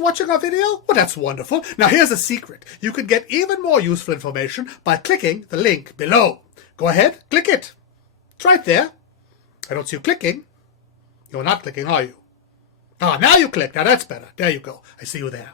just watching our video? Well, that's wonderful. Now here's a secret. You can get even more useful information by clicking the link below. Go ahead, click it. It's right there. I don't see you clicking. You're not clicking, are you? Ah, now you click. Now that's better. There you go. I see you there.